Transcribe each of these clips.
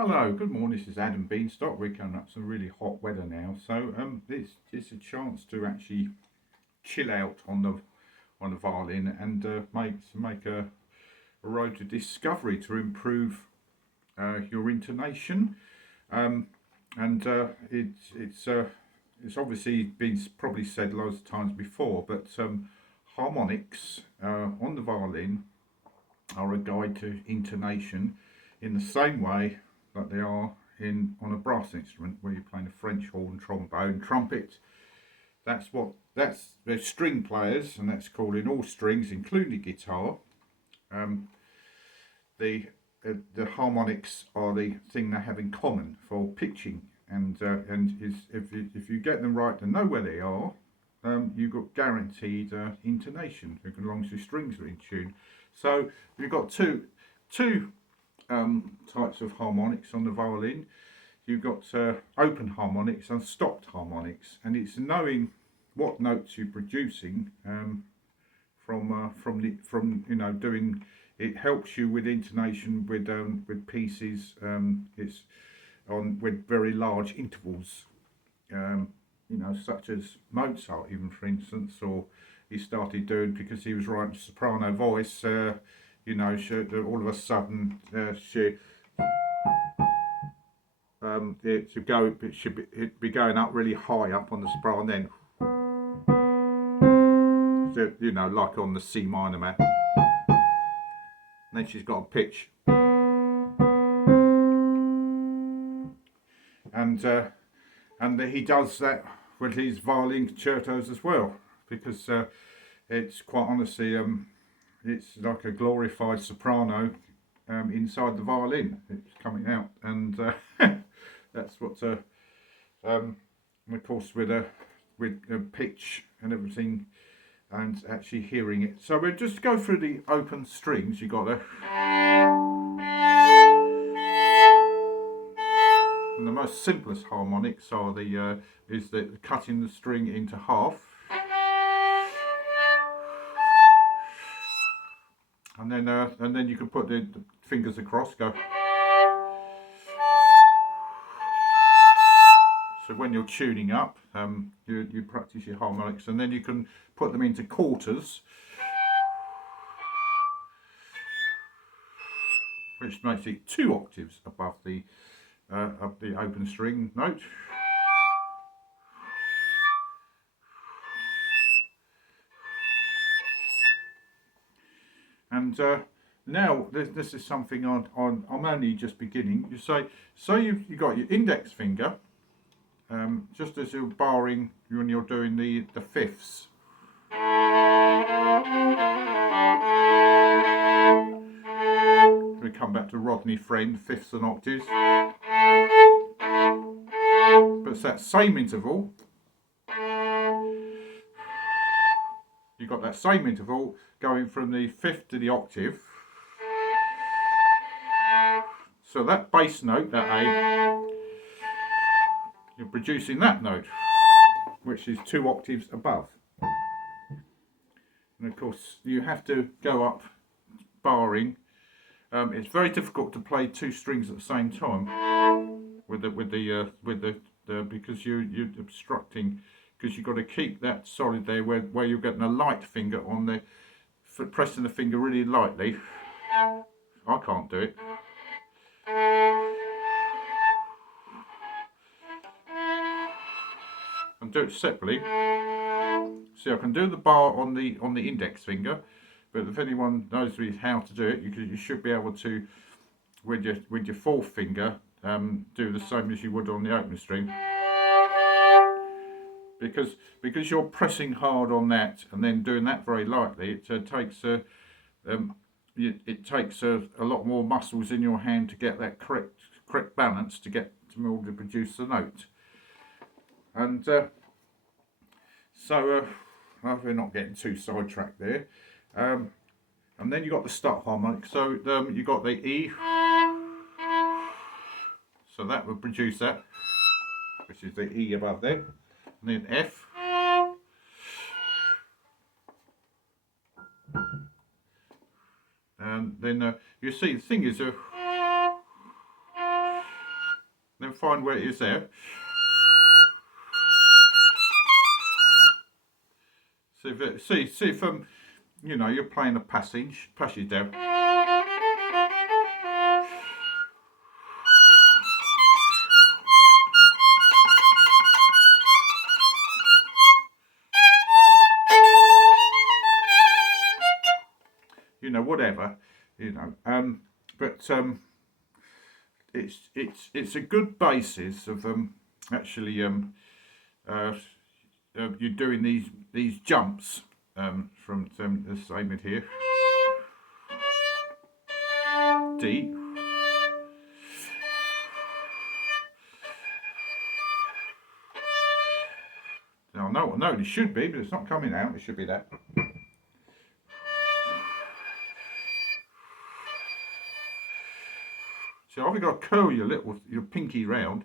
Hello, good morning. This is Adam Beanstock. We're coming up some really hot weather now, so it's a chance to actually chill out on the violin and make a road to discovery to improve your intonation. Um, and it's obviously been probably said loads of times before, but harmonics on the violin are a guide to intonation in the same way that they are in on a brass instrument where you're playing a French horn, trombone, trumpet. That's they're string players, and that's called in all strings, including guitar. Um, the the harmonics are the thing they have in common for pitching, and is if you get them right and know where they are, you've got guaranteed intonation as long as your strings are in tune. So you've got two types of harmonics on the violin. You've got open harmonics and stopped harmonics, and it's knowing what notes you're producing from doing. It helps you with intonation with pieces. It's on with very large intervals. Such as Mozart, even for instance, or he started doing because he was writing soprano voice. All of a sudden, it should be going up really high up on the soprano, and then like on the C minor man. And then she's got a pitch, and he does that with his violin concertos as well, because it's quite honestly it's like a glorified soprano inside the violin. It's coming out, and that's what. And of course, with a pitch and everything, and actually hearing it. So we'll just go through the open strings. You got the. And the most simplest harmonics are is the cutting the string into half. And then you can put the fingers across, go. So when you're tuning up, you practice your harmonics, and then you can put them into quarters, which makes it 2 octaves above the open string note. And now this is something I'm only just beginning. You say, so you've got your index finger, just as you're barring when you're doing the fifths. We come back to Rodney Friend, fifths and octaves. But it's that same interval. You've got that same interval going from the fifth to the octave. So that bass note, that A, you're producing that note, which is 2 octaves above. And of course, you have to go up barring. It's very difficult to play 2 strings at the same time because you're obstructing, because you've got to keep that solid there where you're getting a light finger on the pressing the finger really lightly. I can't do it. And do it separately. See, I can do the bar on the index finger, but if anyone knows how to do it, you should be able to, with your fourth finger, do the same as you would on the open string. Because you're pressing hard on that and then doing that very lightly, it takes a lot more muscles in your hand to get that correct balance to get to be able to produce the note. And we're not getting too sidetracked there. And then you got the stop harmonic. So you got the E. So that would produce that, which is the E above there. And then F. And then you see the thing is find where it is there. See if you know, you're playing a passage down. You know, whatever, you know, but it's a good basis of actually you're doing these jumps from the same with here, D. Now I know it should be, but it's not coming out. It should be that. So I've got to curl your pinky round.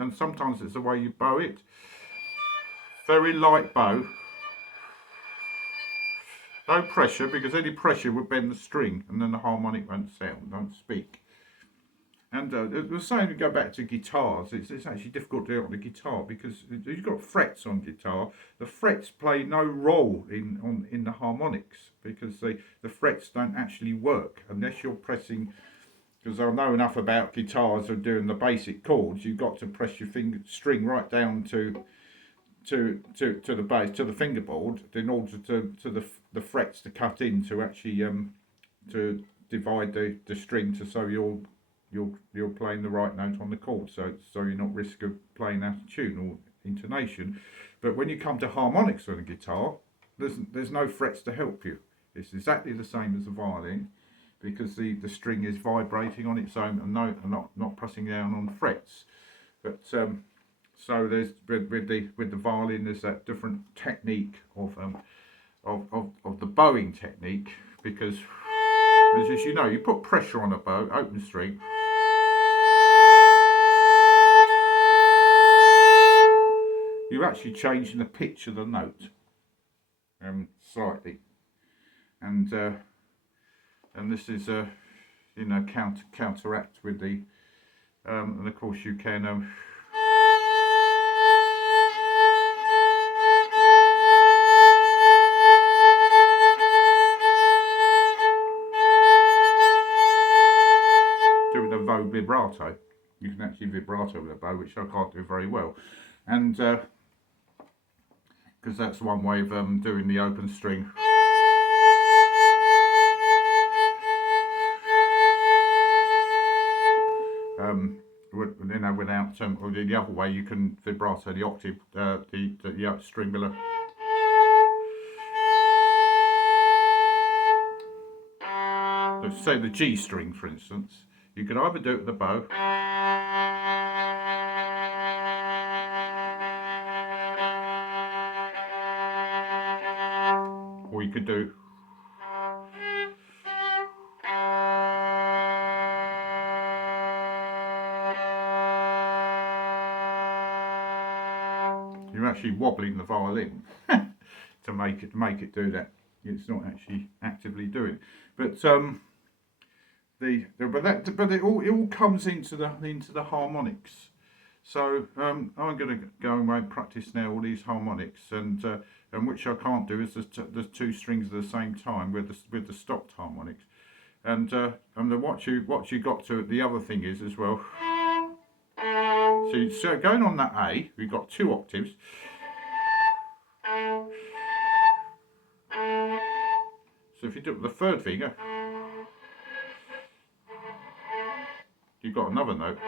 And sometimes it's the way you bow it. Very light bow. No pressure, because any pressure would bend the string and then the harmonic won't sound, don't speak. And the same, we go back to guitars, it's actually difficult to do it on the guitar because you've got frets on guitar. The frets play no role in the harmonics because the frets don't actually work unless you're pressing, because I know enough about guitars of doing the basic chords. You've got to press your string right down to the bass, to the fingerboard, in order to the frets to cut in to actually to divide the string to so you're playing the right note on the chord, so you're not risk of playing out of tune or intonation. But when you come to harmonics on a guitar, there's no frets to help you. It's exactly the same as the violin, because the string is vibrating on its own and not pressing down on frets. But so there's with the violin, there's that different technique of the bowing technique, because as you know, you put pressure on a bow, open string, you're actually changing the pitch of the note slightly, and this is you know, counteract with the and of course you can doing a bow vibrato. You can actually vibrato with a bow, which I can't do very well, and because that's one way of doing the open string. You know, without or the other way you can vibrato the octave, the string below. So say the G string, for instance, you could either do it with the bow, or you could do. You're actually wobbling the violin to make it do that. It's not actually actively doing it, but but it all comes into the harmonics. So I'm going to go and practice now all these harmonics, and which I can't do is there's two strings at the same time with the stopped harmonics, and what you got to, the other thing is as well. So going on that A, we've got 2 octaves. So if you do the third finger, you've got another note.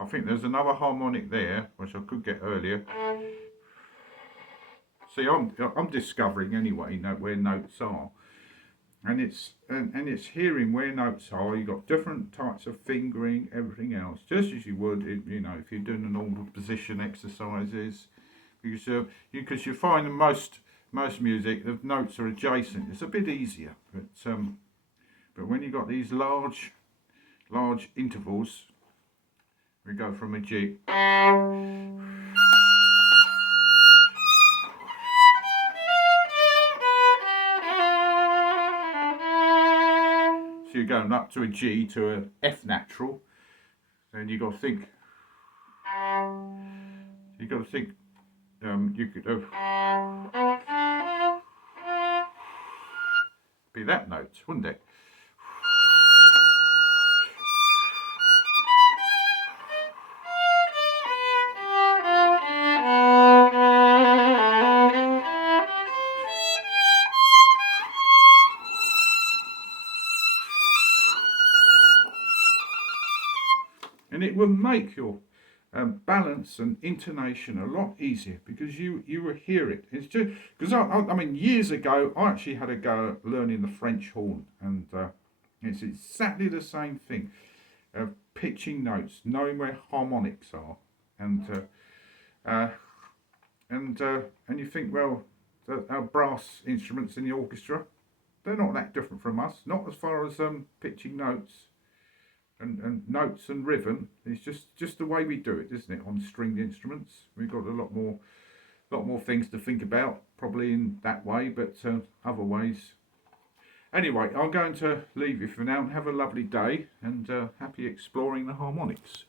I think there's another harmonic there, which I could get earlier. See, I'm discovering anyway, where notes are, and it's hearing where notes are. You've got different types of fingering, everything else, just as you would, you know, if you're doing the normal position exercises, because you find in most music the notes are adjacent. It's a bit easier, but But when you've got these large intervals, we go from a G. So you're going up to a G to a F natural, and you've got to think. You've got to think. You could be that note, wouldn't it? And it will make your balance and intonation a lot easier because you will hear it. It's just because I mean years ago I actually had a go at learning the French horn, and it's exactly the same thing. Pitching notes, knowing where harmonics are, and and you think, well, our brass instruments in the orchestra, they're not that different from us. Not as far as pitching notes. And notes and rhythm is just the way we do it, isn't it? On stringed instruments, we've got a lot more things to think about, probably in that way, but other ways. Anyway, I'm going to leave you for now and have a lovely day and happy exploring the harmonics.